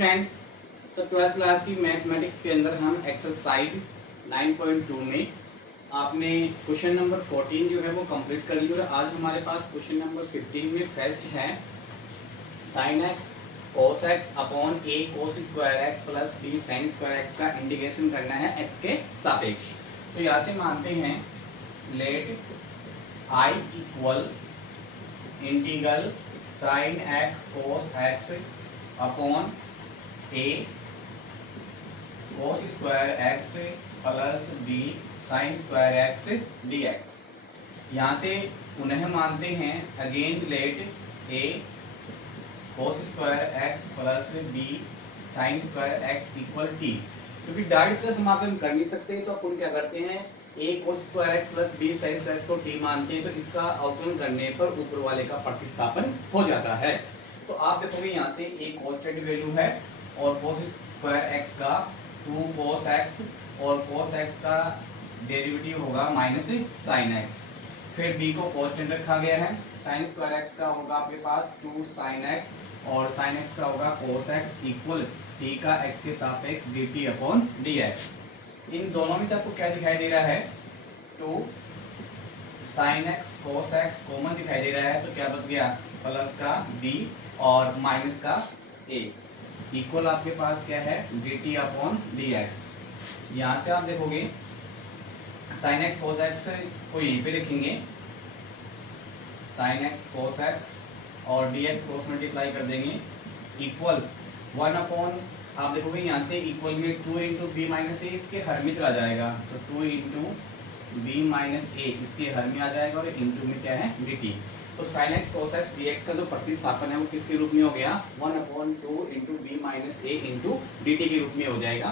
Friends, तो 12th class की mathematics के अंदर हम एक्सरसाइज 9.2 में आपने क्वेश्चन नंबर 14 जो है वो कंप्लीट कर लिया। और आज हमारे पास क्वेश्चन नंबर 15 में फर्स्ट है sine x cos x upon a cos square x plus b sine square x का इंटीग्रेशन करना है एक्स के सापेक्ष। तो यहाँ से मानते हैं let I equal integral sine x cos x upon a cos square x plus b sine square x d x. यहाँ से पुनः मानते हैं again let a cos square x plus b sine square x equal t. क्योंकि direct इसका समाकलन कर नहीं सकते तो अपन क्या करते हैं a cos square x plus b sine square x को टी मानते हैं, तो इसका अवकलन करने पर ऊपर वाले का प्रतिस्थापन हो जाता है। तो आप देखोगे यहाँ से ए कांस्टेंट वैल्यू है और कोस स्क्वायर एक्स का 2 कोस एक्स और कोस एक्स का डेरिवेटिव होगा माइनस साइन एक्स। फिर बी को कांस्टेंट रखा गया है, साइन स्क्वायर एक्स का होगा आपके पास 2 साइन एक्स और साइन एक्स का होगा कोस एक्स इक्वल टी का एक्स के सापेक्ष d t upon d x. इन दोनों में से आपको क्या दिखाई दे रहा है 2 sine x cos x common दिखाई दे रहा है, तो क्या बच गया प्लस का b और माइनस का a इक्वल आपके पास क्या है dt अपॉन dx। यहाँ से आप देखोगे साइन एक्स कोस एक्स को यहीं पे लिखेंगे, साइन एक्स कोस एक्स और dx क्रॉस मल्टीप्लाई कर देंगे इक्वल 1 अपॉन आप देखोगे यहाँ से इक्वल में 2 इंटू बी माइनस ए इसके हर में चला जाएगा, तो 2 इंटू बी माइनस ए इसके हर में आ जाएगा और इंटू में क्या है dt। तो sign x cos x d x का जो प्रतिस्थापन है वो किसके रूप में हो गया 1/2 into b minus a into d T के रूप में हो जाएगा।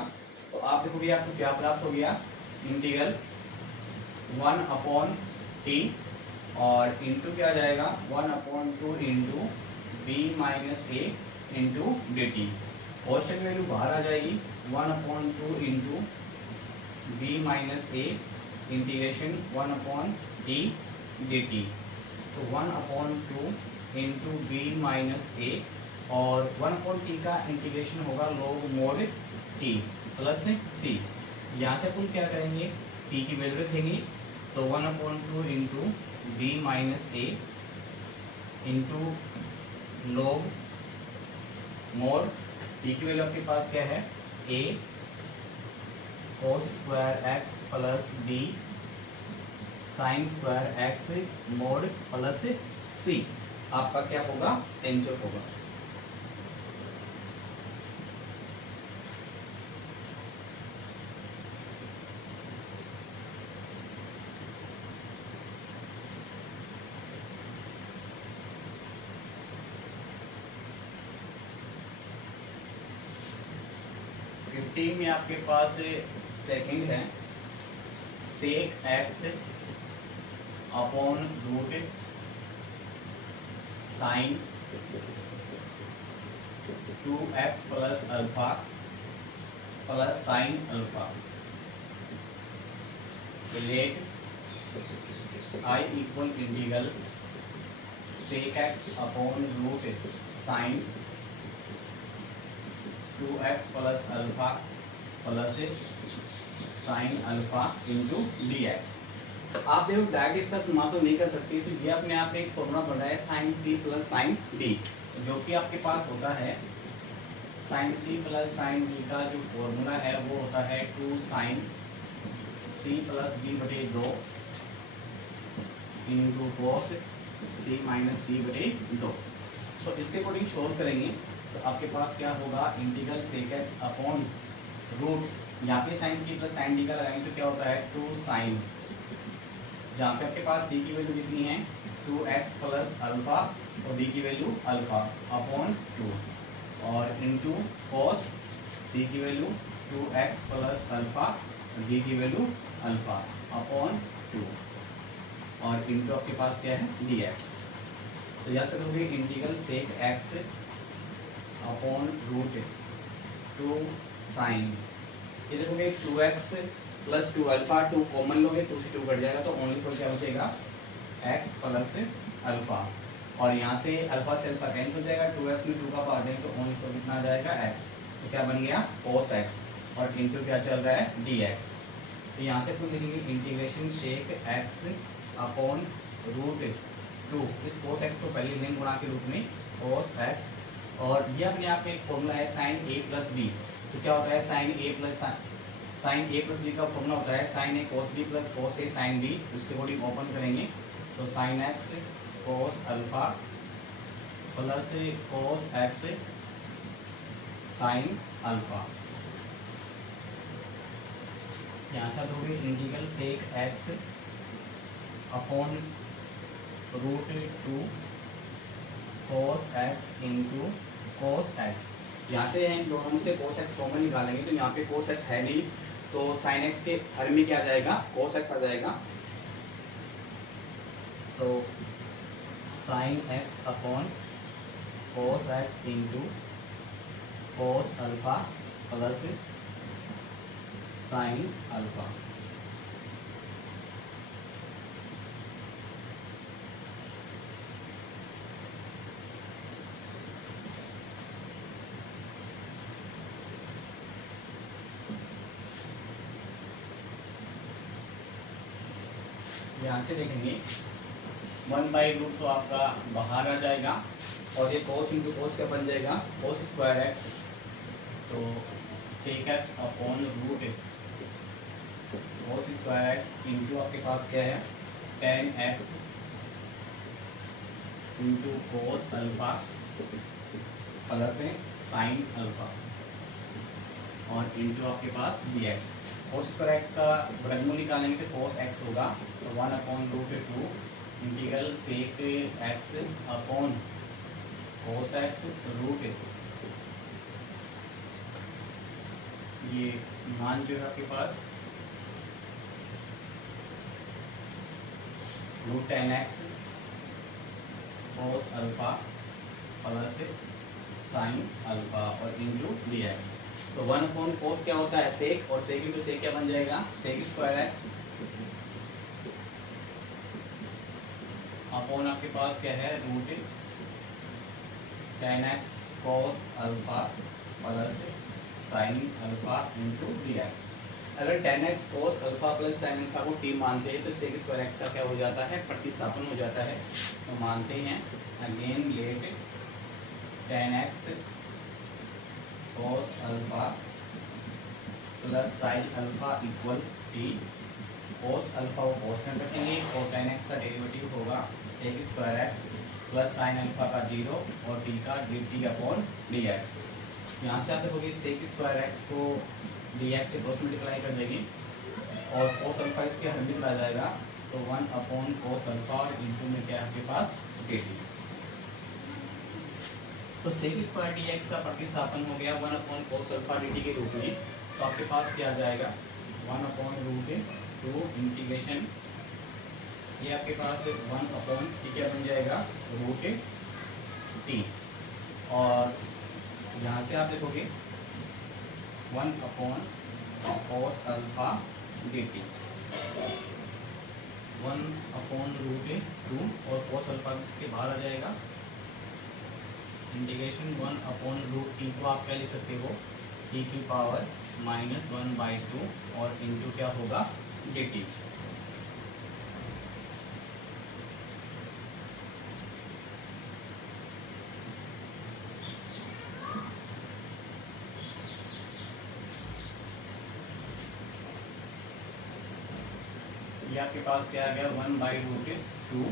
तो आप देखोगे आपको क्या प्राप्त हो गया इंटीग्रल 1/t और इंटू क्या आ जाएगा 1/2 into b minus a into d t. Constant value बाहर आ जाएगी 1/2 into b minus a integration 1/t dt। तो 1/2 इंटू बी माइनस ए और 1/t का इंटीग्रेशन होगा log mod t प्लस सी। यहाँ से अपन क्या करेंगे t की वैल्यू रखेंगे, तो 1/2 into b minus a into log mod t की वैल्यू आपके पास क्या है a cos square x plus b sine square x mod plus c. आपका क्या होगा आंसर होगा। में आपके पास सेकंड है sec x upon root sine 2x plus alpha plus sine alpha. Let I equal integral sec x upon root sine 2x plus alpha plus sine alpha into d x. आप देखो direct इसका समाकलन नहीं कर सकते, तो ये अपने आप एक फॉर्मूला बना है sine C plus sine D, जो कि आपके पास होता है sine C plus sine D का जो फॉर्मूला है वो होता है 2 साइन सी प्लस डी बटे 2 इंटू कोस सी माइनस डी बटे 2। तो इसके अकॉर्डिंग सोल्व करेंगे तो आपके पास क्या होगा integral sec x upon root, यहाँ पे sine C plus sine D का लगाएंगे तो क्या होता है 2 साइन, जहाँ पे आपके पास सी की वैल्यू कितनी है 2x प्लस अल्फा और b की वैल्यू अल्फा अपॉन 2 और इंटू कोस सी की वैल्यू 2x प्लस अल्फा और b की वैल्यू अल्फा अपॉन 2 और इंटू आपके पास क्या है dx। तो यहाँ से दोगे integral sec x upon root 2 sign, ये देखोगे 2x प्लस 2 अल्फा 2 कॉमन लोगे 2 से 2 कट जाएगा तो ओनली फॉर क्या बचेगा x प्लस अल्फा और यहाँ से अल्फा से अल्फा कैंसिल हो जाएगा, 2x में 2 का पार्ट देंगे तो ओनली फॉर कितना आ जाएगा x। तो क्या बन गया cos x और इंटू क्या चल रहा है dx। तो यहाँ से अपन लिखेंगे integration sec x upon root 2, इस cos x को पहले लिखेंगे गुणा के रूप में cos x, और ये अपने आप में एक फॉर्मूला है sin a प्लस बी। तो क्या होता है sin a प्लस बी का फॉर्मूला होता है sin a cos b plus cos a sin b। उसके अकॉर्डिंग ओपन करेंगे तो sin x cos alpha plus cos x sin alpha. यहाँ से दोगे integral sec x upon root 2 cos x into cos x। यहाँ से इन दोनों में से cos x कॉमन निकालेंगे तो यहाँ पे cos x है नहीं, तो sin x के हर में क्या आ जाएगा cos x आ जाएगा। तो sin x upon cos x into cos alpha plus sin alpha. यहाँ से देखेंगे 1/रूट तो आपका बाहर आ जाएगा और ये cos इंटू कोस क्या बन जाएगा cos स्क्वायर x। तो sec x upon root cos square x into आपके पास क्या है tan x into cos alpha plus में sin अल्फा और इंटू आपके पास dx। cos स्क्वायर x का वर्गमूल निकालेंगे तो cos x होगा तो 1/√2 integral sec x upon cos x root, ये मान जो है आपके पास root tan x cos alpha plus sin alpha और इंटू dx। तो 1/cos क्या होता है सेक, और सेक इंटू सेक क्या बन जाएगा सेक स्क्वायर x अपॉन आपके पास क्या है root tan x cos alpha plus sin alpha into dx। अगर tan x cos alpha plus sin alpha को t मानते हैं तो सेक स्क्वायर x का क्या हो जाता है प्रतिस्थापन हो जाता है। तो मानते हैं again late tan x cos alpha plus sin alpha equal t। cos alpha को कांस्टेंट रखेंगे और tan x का डेरिवेटिव होगा sec square x plus sin alpha का 0 और t का dt अपॉन dx। यहाँ से आप देखोगे sec स्क्वायर x को dx से क्रॉस मल्टीप्लाई कर देंगे और cos अल्फा इसके हर में चला जाएगा तो 1/cos अल्फा और इंटू में क्या है आपके पास dt। तो sec स्क्वायर dx का प्रतिस्थापन हो गया 1/cos अल्फा dt के रूप में। तो आपके पास क्या आ जाएगा 1/√2 इंटीग्रेशन, ये आपके पास 1/t क्या बन जाएगा रूट t, और यहाँ से आप देखोगे 1/cos अल्फा dt 1/√2 और cos अल्फा इसके बाहर आ जाएगा इंटीग्रेशन 1/√t को आप क्या लिख सकते हो t की पावर -1/2 और इंटू क्या होगा dt। ये आपके पास क्या आ गया 1/√2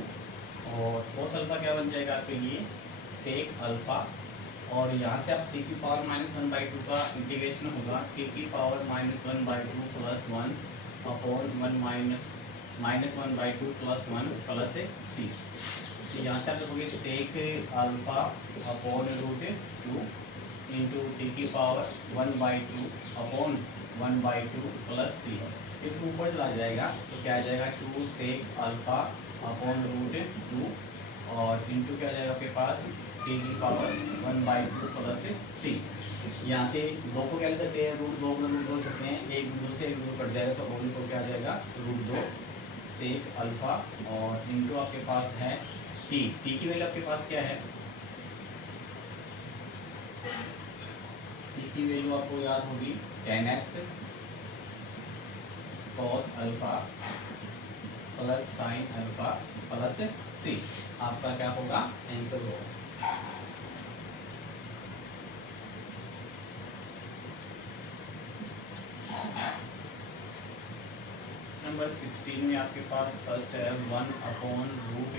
और cos अल्फा क्या बन जाएगा आपके लिए सेक अल्फा, और यहाँ से आप t की पावर -1/2 का इंटीग्रेशन होगा t की power -1/2 plus 1 upon 1/2 plus 1 plus c। तो यहाँ से आप देखोगे sec alpha upon √2 into T की पावर 1/2 अपॉन 1/2 प्लस c। इसको ऊपर चला जाएगा तो क्या आ जाएगा 2 सेक अल्फा अपॉन √2 और इंटू क्या आ जाएगा आपके पास टी की पावर 1/2 प्लस c। यहाँ से 2 को क्या ले सकते हैं √2 को √2 सकते हैं, एक बिंदु से एक बिंदु कट जाएगा तो ओनली को क्या आ जाएगा √2 सेक अल्फा और इंटू आपके पास है टी की वैल्यू आपके पास क्या है टी की वैल्यू आपको याद होगी tan x cos alpha plus sine alpha plus c. आपका क्या होगा आंसर होगा। नंबर 16 में आपके पास फर्स्ट है 1/रूट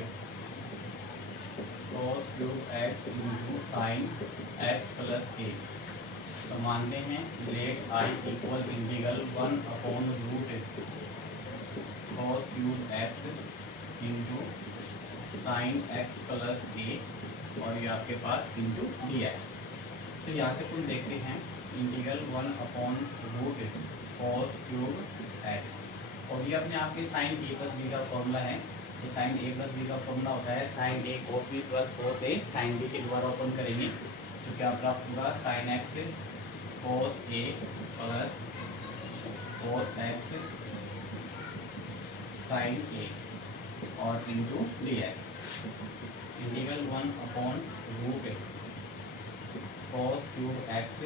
cos cube x into sine x plus a. तो मानते हैं लेट आई इक्वल इंटीग्रल 1/रूट cos cube x into sine x plus a और ये आपके पास इंटू डी एक्स। तो यहाँ से कुल देखते हैं इंटीग्रल 1/रूट cos क्यूब एक्स और ये अपने आप के साइन ए प्लस बी का फॉर्मूला है। तो साइन ए प्लस बी का फॉर्मूला होता है sine a cos b plus cos a sine b के द्वारा ओपन करेंगे तो क्या प्राप्त होगा sine x cos a plus cos x sine a और इंटू डी एक्स। इंटीग्रल 1/रूट cos क्यूब एक्स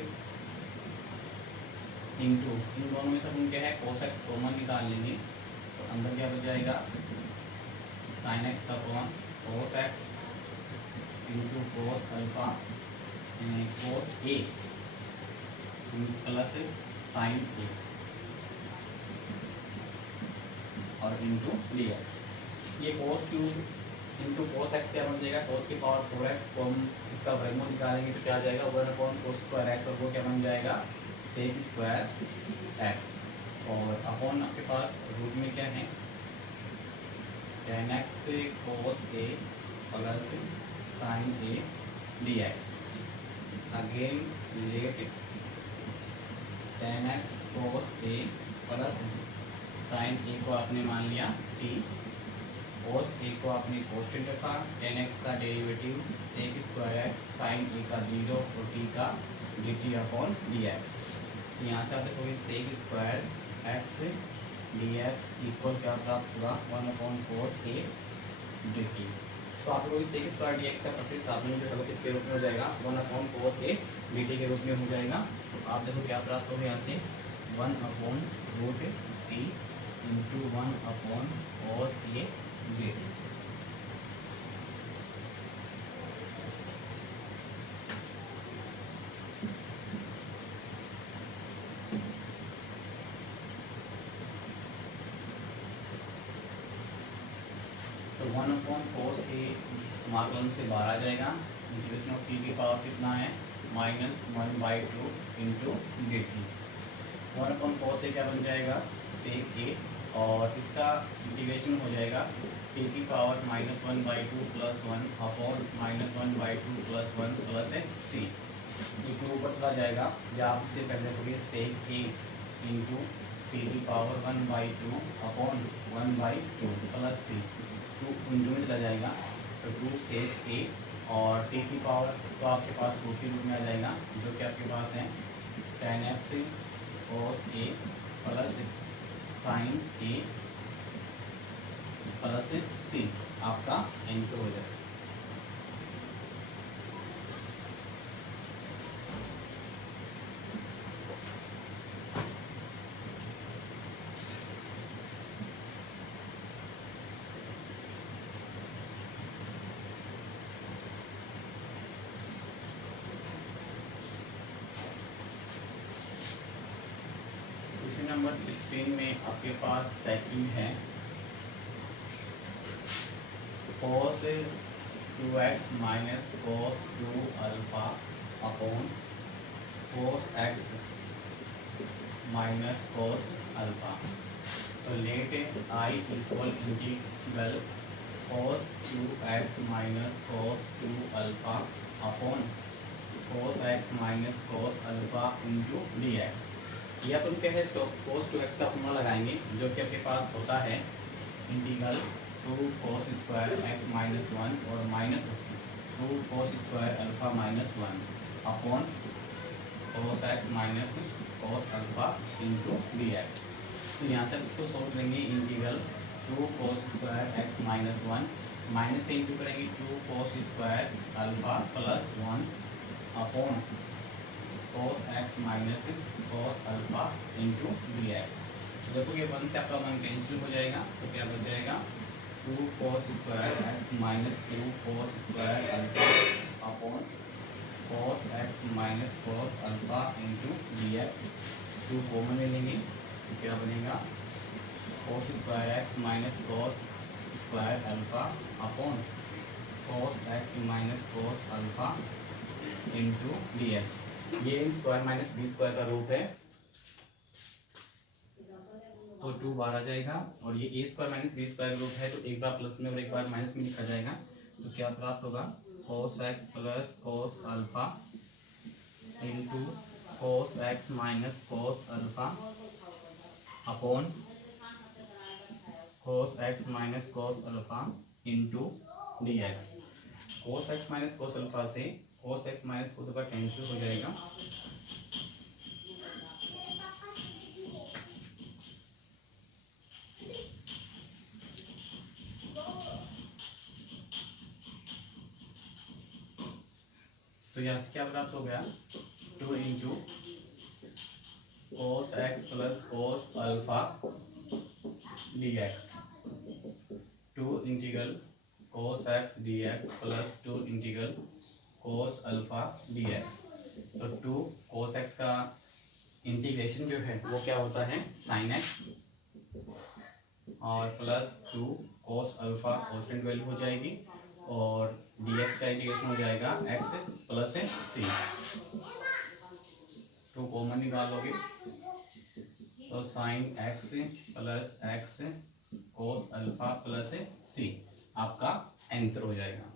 इंटू इन दोनों में से हम क्या है cos x कॉमन निकाल लेंगे तो अंदर क्या बच जाएगा sin x upon cos x into cos alpha cos a plus sin a और इंटू dx। ये cos cube into cos x क्या बन जाएगा cos की पावर 4x को हम इसका वर्गमूल निकालेंगे तो क्या आ जाएगा 1/cos स्क्वायर x और वो क्या बन जाएगा सेक स्क्वायर एक्स और अपॉन आपके पास रूट में क्या है tan x cos a plus sine a d x. Again let tan x cos a plus sine a को आपने मान लिया टी कोस ए को आपने कॉन्स्टेंट रखा टेन एक्स का derivative sec square x sine a का 0 और टी का d t upon d x. यहाँ से आप देखोगे sec square x d x equal क्या प्राप्त होगा 1/cos ए डी टी। तो आप लोग सेक स्क्वायर डी एक्स का प्रतिस्थापन जो है किसके रूप में हो जाएगा 1/cos ए डी टी के रूप में हो जाएगा। तो आप देखो क्या प्राप्त होगा यहाँ से 1/रूट t into 1/cos a d t. तो 1/cos ए समाकलन से बाहर आ जाएगा। इंटीग्रेशन ऑफ टी की पावर कितना है -1/2 इंटू डी टी। 1/cos ए क्या बन जाएगा सेक ए और इसका इंटीग्रेशन हो जाएगा टी की power -1/2 plus 1 upon -1/2 plus 1 plus c. ये टू ऊपर चला जाएगा या आप इससे पहले होगी सेक ए इंटू टी की पावर 1/2 अपॉन 1/2 प्लस सी। टू इंटू में चला जाएगा तो 2 सेक ए और टी की पावर तो आपके पास रूट के रूप में आ जाएगा जो कि आपके पास है tan x cos a plus sine a plus c. आपका आंसर हो जाएगा। नंबर 16 में आपके पास सेकंड है cos 2x minus cos 2 alpha upon cos x minus cos alpha. तो let I equal integral cos 2x minus cos 2 alpha upon cos x minus cos alpha into d x. या तो क्या है cos 2x का formula लगाएंगे जो कि आपके पास होता है integral 2 cos square x minus 1 और minus 2 cos square alpha minus 1 upon cos x minus cos alpha into d x. तो यहाँ से इसको सोल्व करेंगे integral 2 cos square x minus 1 minus से इंटू करेंगे 2 cos square alpha plus 1 upon cos x minus cos alpha into d x. देखो ये 1 से आपका 1 कैंसिल हो जाएगा, तो क्या बच जाएगा 2 cos square x minus 2 cos square alpha upon cos x minus cos alpha into d x. 2 common ले लेंगे तो क्या बनेगा cos square x minus cos square alpha upon cos x minus cos alpha into d x. ये square minus B square का रूप है, तो 2 बार आ जाएगा, और ये ए स्क्वायर माइनस बी स्क्वायर रूप है, तो एक बार प्लस में और एक बार माइनस में लिखा जाएगा। तो क्या प्राप्त होगा cos x plus cos alpha into cos x minus cos alpha upon cos x minus cos alpha into d x. cos x minus cos alpha से cos x minus cos alpha cancel हो जाएगा, तो यहाँ से क्या प्राप्त हो गया 2 into cos x plus cos alpha D x, 2 integral cos x D x plus 2 integral cos alpha D x. तो 2 cos x का इंटीग्रेशन जो है वो क्या होता है sin x, और plus 2 cos alpha constant value हो जाएगी, और dx का इंटीग्रेशन हो जाएगा x प्लस c। 2 कॉमन निकालोगे तो sin x plus x cos alpha plus c आपका आंसर हो जाएगा।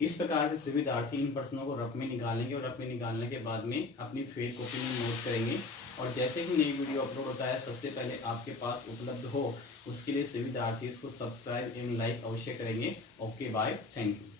इस प्रकार से सभी विद्यार्थी इन प्रश्नों को रफ में निकालेंगे, और रफ में निकालने के बाद में अपनी फेल कॉपी में नोट करेंगे, और जैसे ही नई वीडियो अपलोड होता है सबसे पहले आपके पास उपलब्ध हो, उसके लिए सभी विद्यार्थी इसको सब्सक्राइब एवं लाइक अवश्य करेंगे। Okay bye, thank you.